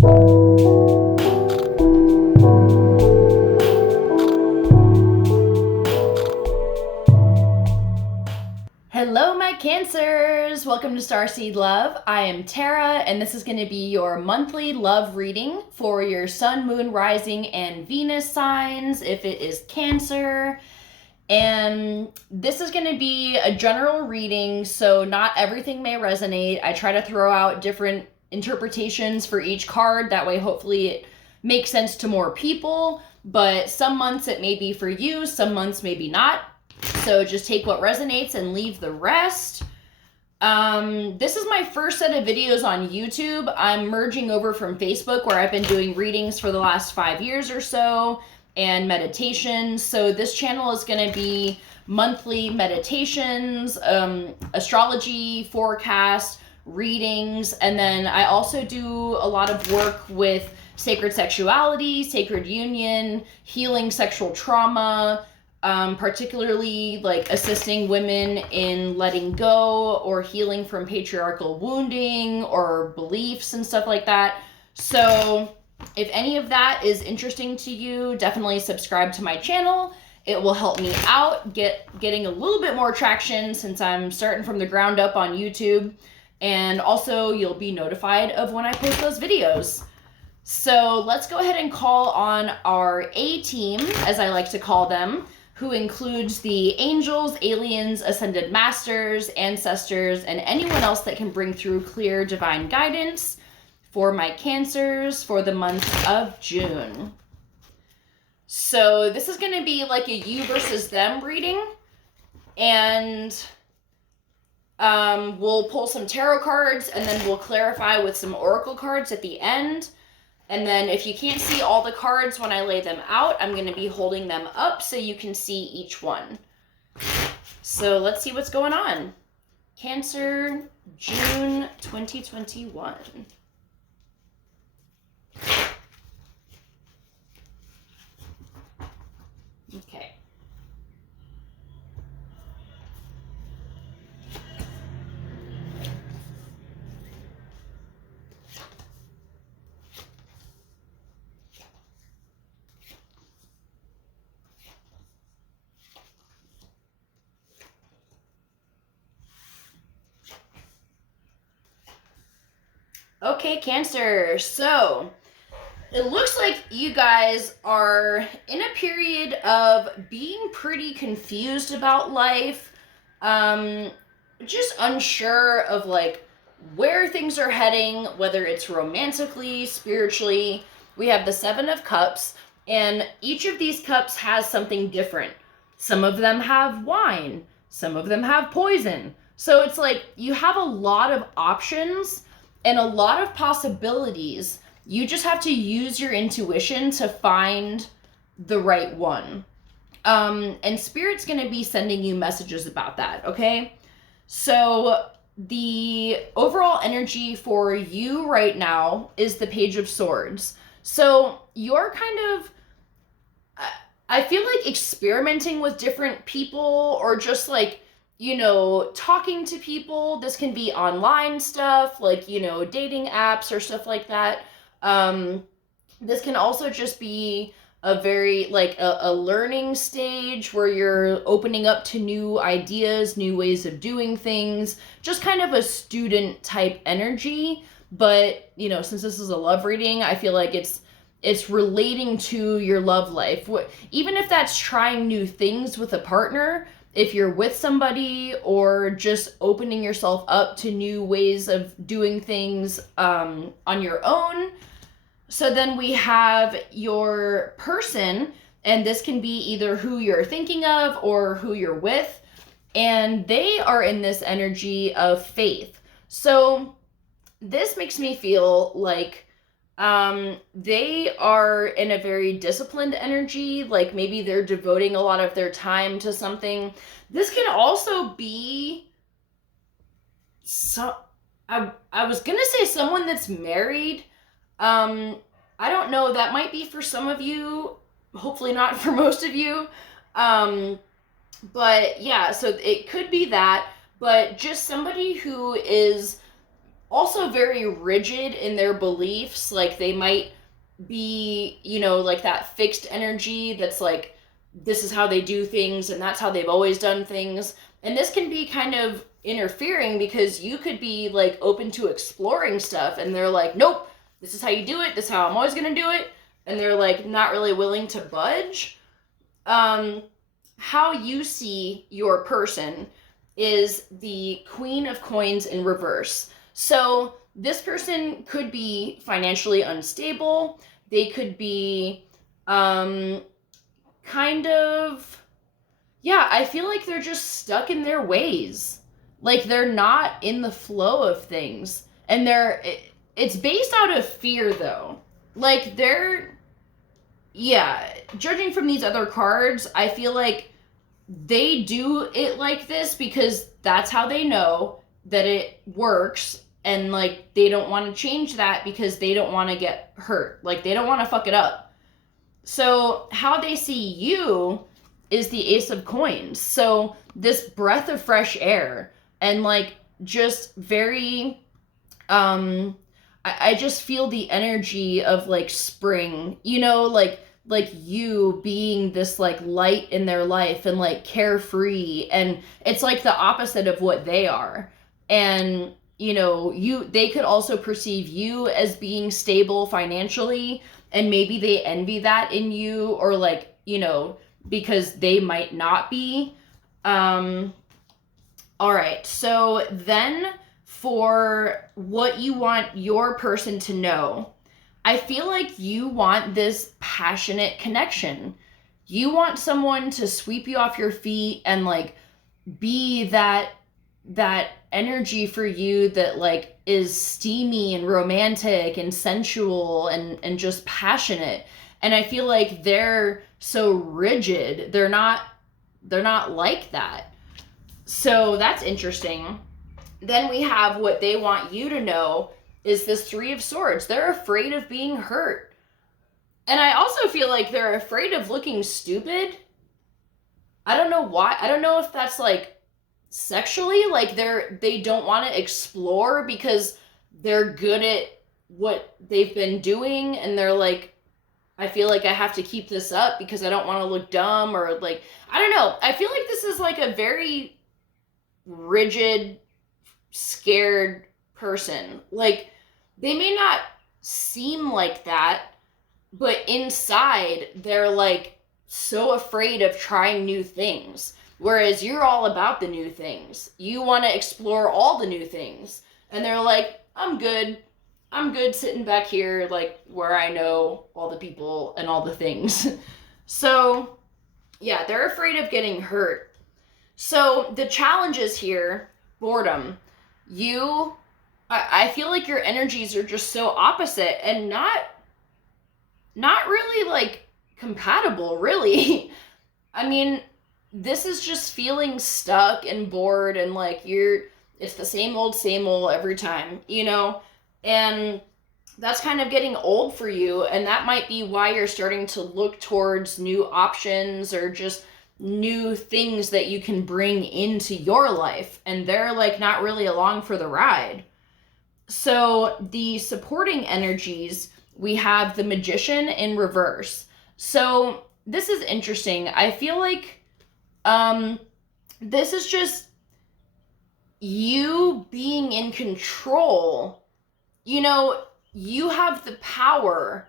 Hello, my Cancers! Welcome to Starseed Love. I am Tara, and this is going to be your monthly love reading for your Sun, Moon, Rising, and Venus signs, if it is Cancer. And this is going to be a general reading, so not everything may resonate. I try to throw out different interpretations for each card. That way, hopefully, it makes sense to more people. But some months it may be for you, some months maybe not. So just take what resonates and leave the rest. This is my first set of videos on YouTube. I'm merging over from Facebook, where I've been doing readings for the last 5 years or so, and meditations. So this channel is going to be monthly meditations, astrology, forecast, readings, and then I also do a lot of work with sacred sexuality, sacred union, healing sexual trauma, particularly like assisting women in letting go or healing from patriarchal wounding or beliefs and stuff like that. So if any of that is interesting to you, definitely subscribe to my channel. It will help me out getting a little bit more traction, since I'm starting from the ground up on YouTube. And also you'll be notified of when I post those videos. So let's go ahead and call on our A team, as I like to call them, who includes the angels, aliens, ascended masters, ancestors, and anyone else that can bring through clear divine guidance for my Cancers for the month of June. So this is going to be like a you versus them reading, and we'll pull some tarot cards, and then we'll clarify with some oracle cards at the end. And then if you can't see all the cards when I lay them out, I'm going to be holding them up so you can see each one. So let's see what's going on. Cancer, June 2021. Okay. Okay, Cancer, so it looks like you guys are in a period of being pretty confused about life, just unsure of like where things are heading, whether it's romantically, spiritually. We have the Seven of Cups, and each of these cups has something different. Some of them have wine, some of them have poison. So it's like you have a lot of options and a lot of possibilities. You just have to use your intuition to find the right one. And Spirit's going to be sending you messages about that, okay? So the overall energy for you right now is the Page of Swords. So you're kind of, I feel like, experimenting with different people, or just like, you know, talking to people. This can be online stuff, like, you know, dating apps or stuff like that. This can also just be a very, like, a learning stage where you're opening up to new ideas, new ways of doing things, just kind of a student type energy. But, you know, since this is a love reading, I feel like it's relating to your love life. Even if that's trying new things with a partner, if you're with somebody, or just opening yourself up to new ways of doing things on your own. So then we have your person, and this can be either who you're thinking of or who you're with, and they are in this energy of faith. So this makes me feel like they are in a very disciplined energy, like maybe they're devoting a lot of their time to something. This can also be I was gonna say someone that's married. I don't know, that might be for some of you, hopefully not for most of you. But yeah, so it could be that, but just somebody who is also very rigid in their beliefs. Like they might be, you know, like that fixed energy that's like, this is how they do things and that's how they've always done things. And this can be kind of interfering because you could be like open to exploring stuff and they're like, nope, this is how you do it. This is how I'm always going to do it. And they're like not really willing to budge. How you see your person is the Queen of Coins in reverse. So this person could be financially unstable. They could be kind of, yeah, I feel like they're just stuck in their ways. Like they're not in the flow of things. And it's based out of fear though. Like yeah, judging from these other cards, I feel like they do it like this because that's how they know that it works, and like they don't want to change that because they don't want to get hurt. Like they don't want to fuck it up. So how they see you is the Ace of Coins. So this breath of fresh air and like just very I just feel the energy of like spring, you know, like you being this like light in their life and like carefree, and it's like the opposite of what they are. And you know, they could also perceive you as being stable financially, and maybe they envy that in you, or like, you know, because they might not be. All right, so then for what you want your person to know, I feel like you want this passionate connection. You want someone to sweep you off your feet and like be that energy for you that like is steamy and romantic and sensual and just passionate. And I feel like they're so rigid. They're not like that. So that's interesting. Then we have what they want you to know is this Three of Swords. They're afraid of being hurt. And I also feel like they're afraid of looking stupid. I don't know why. I don't know if that's like sexually, like they don't want to explore because they're good at what they've been doing, and they're like, I feel like I have to keep this up because I don't want to look dumb, or like, I don't know. I feel like this is like a very rigid, scared person. Like they may not seem like that, but inside they're like so afraid of trying new things, whereas you're all about the new things. You want to explore all the new things, and they're like, I'm good sitting back here like where I know all the people and all the things. So yeah, they're afraid of getting hurt. So the challenges here, boredom. I feel like your energies are just so opposite and not really like compatible, really. I mean, this is just feeling stuck and bored and like it's the same old every time, you know? And that's kind of getting old for you, and that might be why you're starting to look towards new options or just new things that you can bring into your life, and they're like not really along for the ride. So the supporting energies, we have the Magician in reverse. So this is interesting. I feel like this is just you being in control. You know, you have the power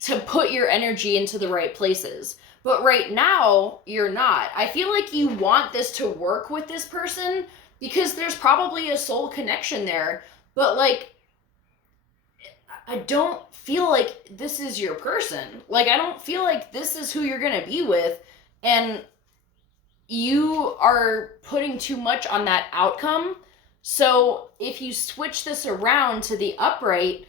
to put your energy into the right places. But right now, you're not. I feel like you want this to work with this person because there's probably a soul connection there. But like, I don't feel like this is your person. Like, I don't feel like this is who you're going to be with. And you are putting too much on that outcome. So if you switch this around to the upright,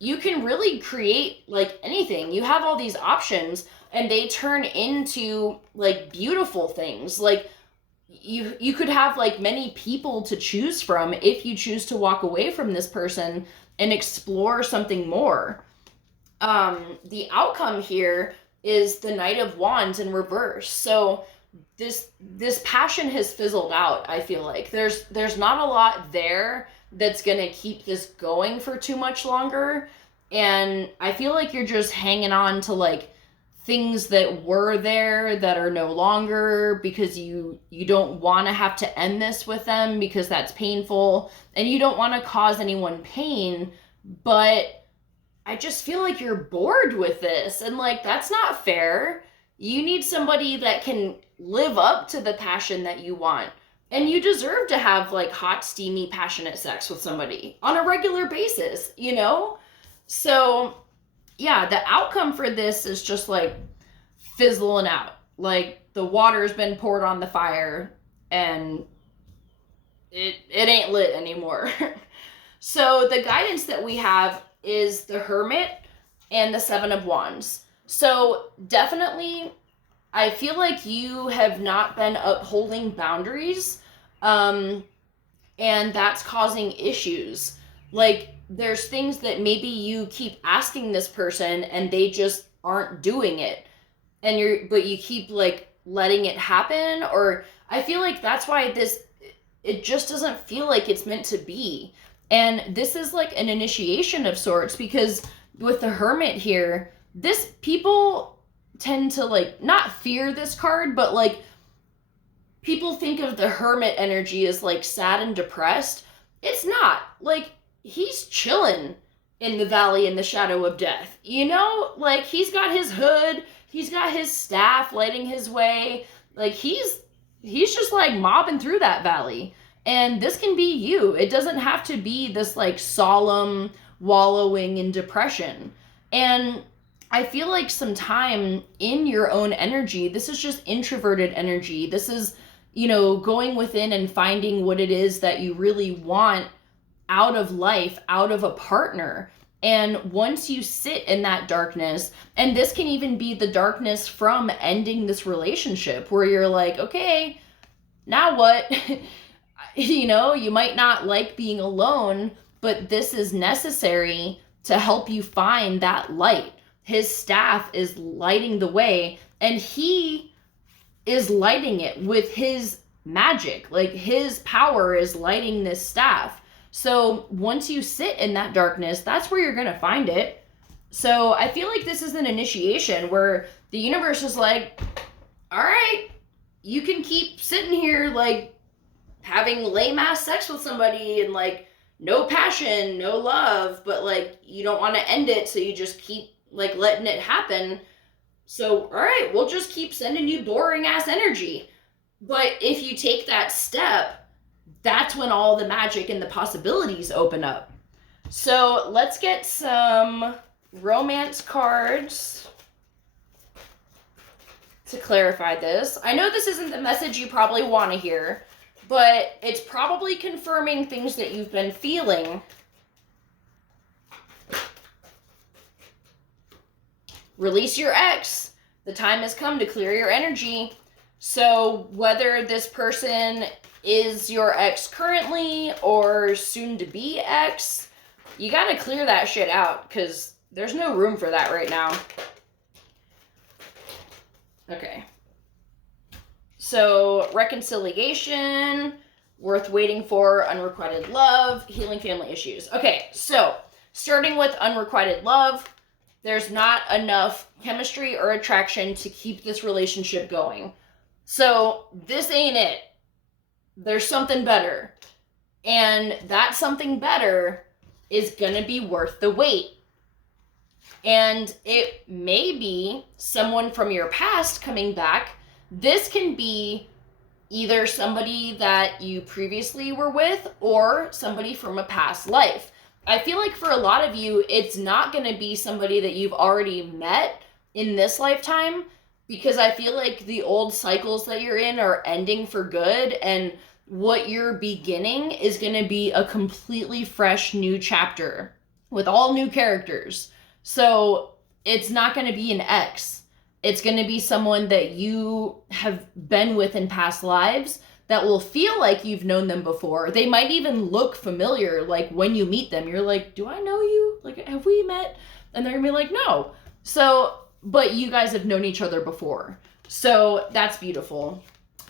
you can really create like anything. You have all these options, and they turn into like beautiful things. Like you could have like many people to choose from if you choose to walk away from this person and explore something more. The outcome here is the Knight of Wands in reverse. So this passion has fizzled out. I feel like there's not a lot there. that's going to keep this going for too much longer. And I feel like you're just hanging on to like things that were there that are no longer, because you don't want to have to end this with them because that's painful, and you don't want to cause anyone pain, but I just feel like you're bored with this, and like that's not fair. You need somebody that can live up to the passion that you want, and you deserve to have like hot, steamy, passionate sex with somebody on a regular basis, you know? So yeah, the outcome for this is just like fizzling out. Like the water's been poured on the fire and it ain't lit anymore. So the guidance that we have is the Hermit and the Seven of Wands. So definitely, I feel like you have not been upholding boundaries, and that's causing issues. Like there's things that maybe you keep asking this person and they just aren't doing it, and but you keep like letting it happen. Or I feel like that's why it just doesn't feel like it's meant to be. And this is like an initiation of sorts, because with the Hermit here, people tend to like not fear this card, but like people think of the Hermit energy as like sad and depressed. It's not. Like he's chilling in the valley in the shadow of death, you know? Like he's got his hood, he's got his staff lighting his way. Like he's just like mobbing through that valley. And this can be you. It doesn't have to be this like solemn wallowing in depression. And I feel like some time in your own energy, this is just introverted energy. This is, you know, going within and finding what it is that you really want out of life, out of a partner. And once you sit in that darkness, and this can even be the darkness from ending this relationship, where you're like, okay, now what? You know, you might not like being alone, but this is necessary to help you find that light. His staff is lighting the way, and he is lighting it with his magic. Like his power is lighting this staff. So once you sit in that darkness, that's where you're going to find it. So I feel like this is an initiation where the universe is like, all right, you can keep sitting here like having lame ass sex with somebody and like no passion, no love, but like you don't want to end it, so you just keep like letting it happen. So all right, we'll just keep sending you boring ass energy. But if you take that step, that's when all the magic and the possibilities open up. So let's get some romance cards to clarify this. I know this isn't the message you probably want to hear, but it's probably confirming things that you've been feeling. Release your ex. The time has come to clear your energy. So whether this person is your ex currently or soon to be ex, you got to clear that shit out, because there's no room for that right now. Okay. So reconciliation, worth waiting for, unrequited love, healing family issues. Okay, so starting with unrequited love, there's not enough chemistry or attraction to keep this relationship going. So this ain't it. There's something better. And that something better is going to be worth the wait. And it may be someone from your past coming back. This can be either somebody that you previously were with or somebody from a past life. I feel like for a lot of you, it's not going to be somebody that you've already met in this lifetime, because I feel like the old cycles that you're in are ending for good, and what you're beginning is going to be a completely fresh new chapter with all new characters. So it's not going to be an ex. It's going to be someone that you have been with in past lives that will feel like you've known them before. They might even look familiar. Like when you meet them, you're like, do I know you? Like, have we met? And they're going to be like, no. So, but you guys have known each other before. So that's beautiful.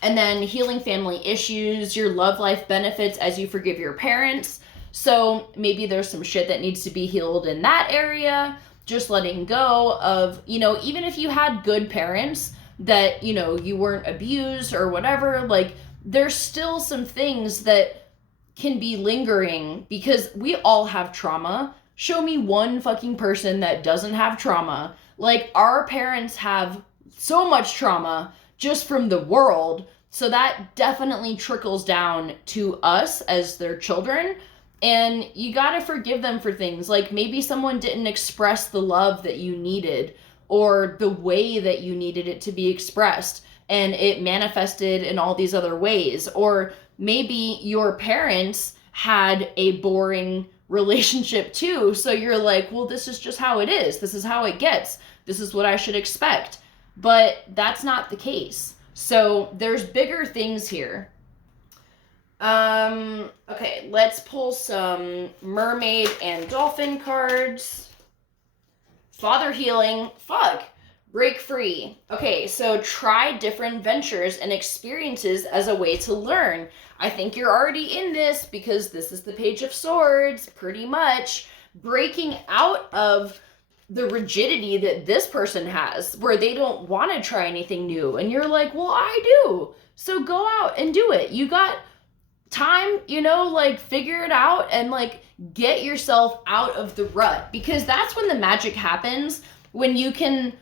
And then healing family issues, your love life benefits as you forgive your parents. So maybe there's some shit that needs to be healed in that area. Just letting go of, you know, even if you had good parents that, you know, you weren't abused or whatever, like there's still some things that can be lingering because we all have trauma. Show me one fucking person that doesn't have trauma. Like our parents have so much trauma just from the world. So that definitely trickles down to us as their children. And you gotta forgive them for things. Like maybe someone didn't express the love that you needed or the way that you needed it to be expressed. And it manifested in all these other ways. Or maybe your parents had a boring relationship too. So you're like, well, this is just how it is. This is how it gets. This is what I should expect. But that's not the case. So there's bigger things here. Okay, let's pull some mermaid and dolphin cards. Father healing. Fuck. Break free. Okay, so try different ventures and experiences as a way to learn. I think you're already in this because this is the Page of Swords, pretty much. Breaking out of the rigidity that this person has, where they don't want to try anything new. And you're like, well, I do. So go out and do it. You got time, you know, like figure it out and like get yourself out of the rut, because that's when the magic happens, when you can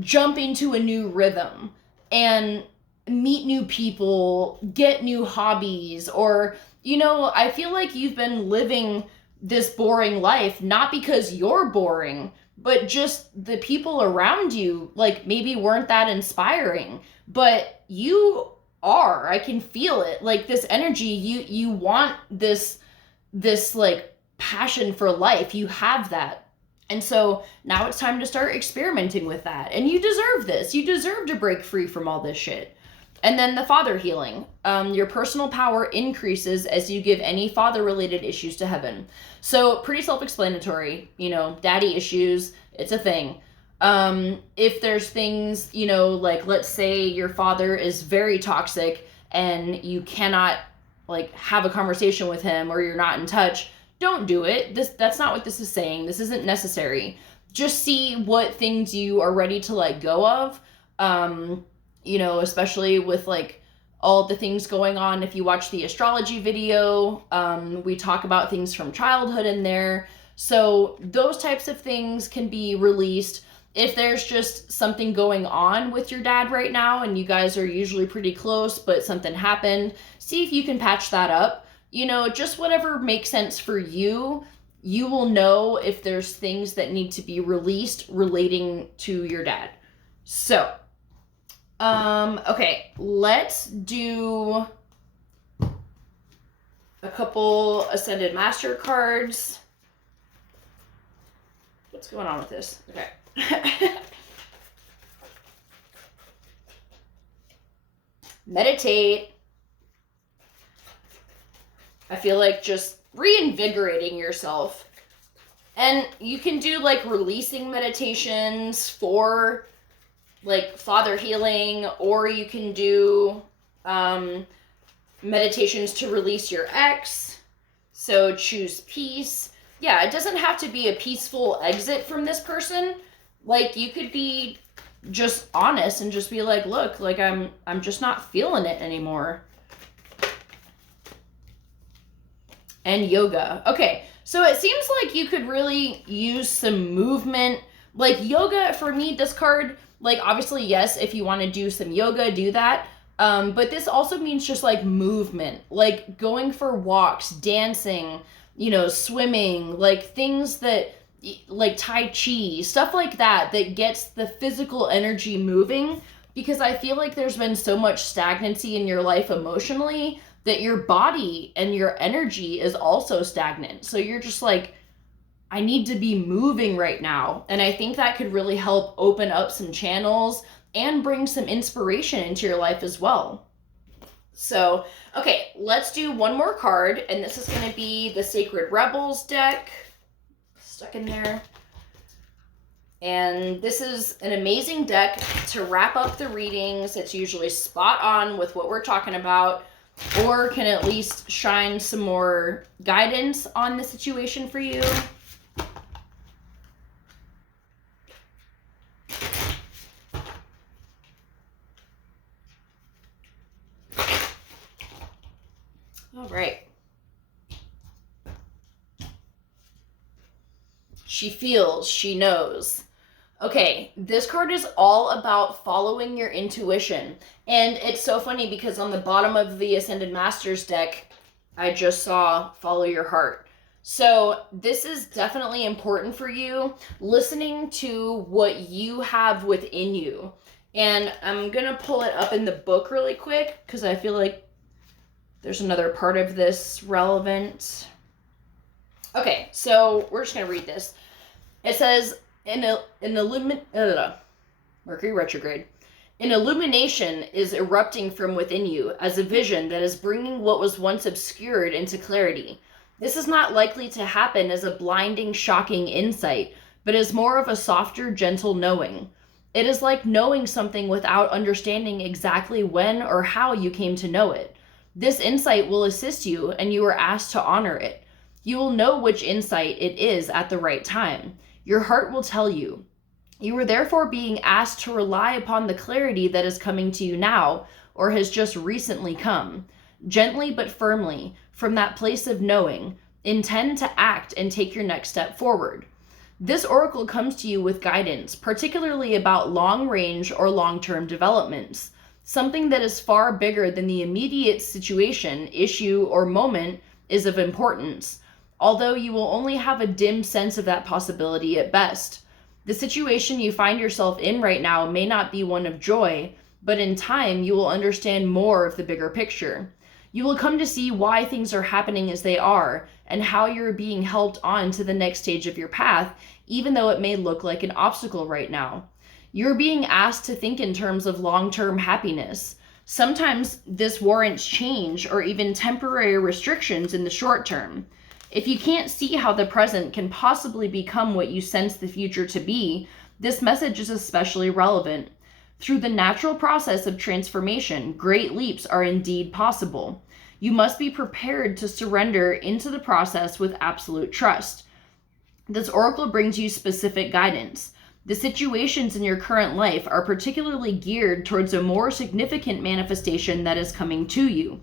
jump into a new rhythm and meet new people, get new hobbies, or, you know, I feel like you've been living this boring life, not because you're boring, but just the people around you, like maybe weren't that inspiring, but you are. I can feel it. Like this energy, you want this like passion for life. You have that. And so now it's time to start experimenting with that. And you deserve this. You deserve to break free from all this shit. And then the father healing. Your personal power increases as you give any father-related issues to heaven. So pretty self-explanatory. You know, daddy issues, it's a thing. If there's things, you know, like let's say your father is very toxic and you cannot like have a conversation with him, or you're not in touch, don't do it. That's not what this is saying. This isn't necessary. Just see what things you are ready to let go of. You know, especially with like all the things going on. If you watch the astrology video, we talk about things from childhood in there. So those types of things can be released. If there's just something going on with your dad right now and you guys are usually pretty close, but something happened, see if you can patch that up. You know, just whatever makes sense for you. You will know if there's things that need to be released relating to your dad. So, okay, let's do a couple Ascended Master cards. What's going on with this? Okay. Meditate. I feel like just reinvigorating yourself. And you can do like releasing meditations for like father healing, or you can do meditations to release your ex. So choose peace. Yeah, it doesn't have to be a peaceful exit from this person. Like you could be just honest and just be like, look, like I'm just not feeling it anymore. And yoga. Okay, so it seems like you could really use some movement. Like yoga, for me, this card, like obviously, yes, if you want to do some yoga, do that. But this also means just like movement, like going for walks, dancing, you know, swimming, like things that, like Tai Chi, stuff like that, that gets the physical energy moving. Because I feel like there's been so much stagnancy in your life emotionally that your body and your energy is also stagnant. So you're just like, I need to be moving right now. And I think that could really help open up some channels and bring some inspiration into your life as well. So, okay, let's do one more card. And this is going to be the Sacred Rebels deck. Stuck in there. And this is an amazing deck to wrap up the readings. It's usually spot on with what we're talking about. or can at least shine some more guidance on the situation for you. All right. She feels, she knows. Okay, this card is all about following your intuition. And it's so funny because on the bottom of the Ascended Masters deck, I just saw follow your heart. So this is definitely important for you, listening to what you have within you. And I'm going to pull it up in the book really quick because I feel like there's another part of this relevant. Okay, so we're just going to read this. It says, Mercury retrograde. An illumination is erupting from within you as a vision that is bringing what was once obscured into clarity. This is not likely to happen as a blinding, shocking insight, but as more of a softer, gentle knowing. It is like knowing something without understanding exactly when or how you came to know it. This insight will assist you, and you are asked to honor it. You will know which insight it is at the right time. Your heart will tell you. You are therefore being asked to rely upon the clarity that is coming to you now, or has just recently come. Gently but firmly, from that place of knowing, intend to act and take your next step forward. This oracle comes to you with guidance, particularly about long-range or long-term developments, something that is far bigger than the immediate situation, issue, or moment is of importance, although you will only have a dim sense of that possibility at best. The situation you find yourself in right now may not be one of joy, but in time you will understand more of the bigger picture. You will come to see why things are happening as they are, and how you're being helped on to the next stage of your path, even though it may look like an obstacle right now. You're being asked to think in terms of long-term happiness. Sometimes this warrants change or even temporary restrictions in the short term. If you can't see how the present can possibly become what you sense the future to be, this message is especially relevant. Through the natural process of transformation, great leaps are indeed possible. You must be prepared to surrender into the process with absolute trust. This oracle brings you specific guidance. The situations in your current life are particularly geared towards a more significant manifestation that is coming to you,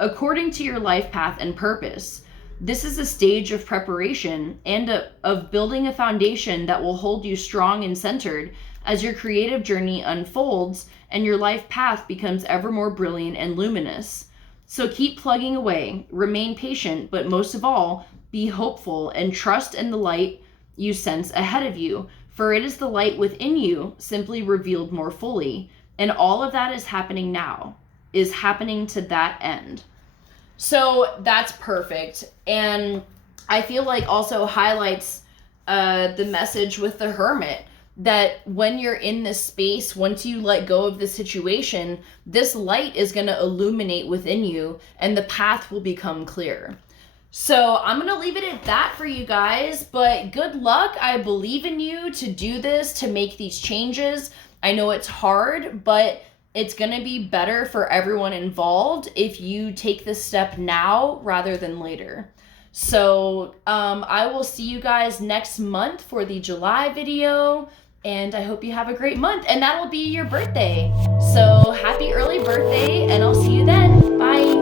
according to your life path and purpose. This is a stage of preparation and of building a foundation that will hold you strong and centered as your creative journey unfolds and your life path becomes ever more brilliant and luminous. So keep plugging away, remain patient, but most of all, be hopeful and trust in the light you sense ahead of you, for it is the light within you simply revealed more fully, and all of that is happening now, is happening to that end. So that's perfect. And I feel like also highlights the message with the Hermit, that when you're in this space, once you let go of the situation, this light is going to illuminate within you and the path will become clear. So I'm going to leave it at that for you guys, but good luck. I believe in you to do this, to make these changes. I know it's hard, but it's going to be better for everyone involved if you take this step now rather than later. So I will see you guys next month for the July video, and I hope you have a great month, and that'll be your birthday. So happy early birthday, and I'll see you then. Bye.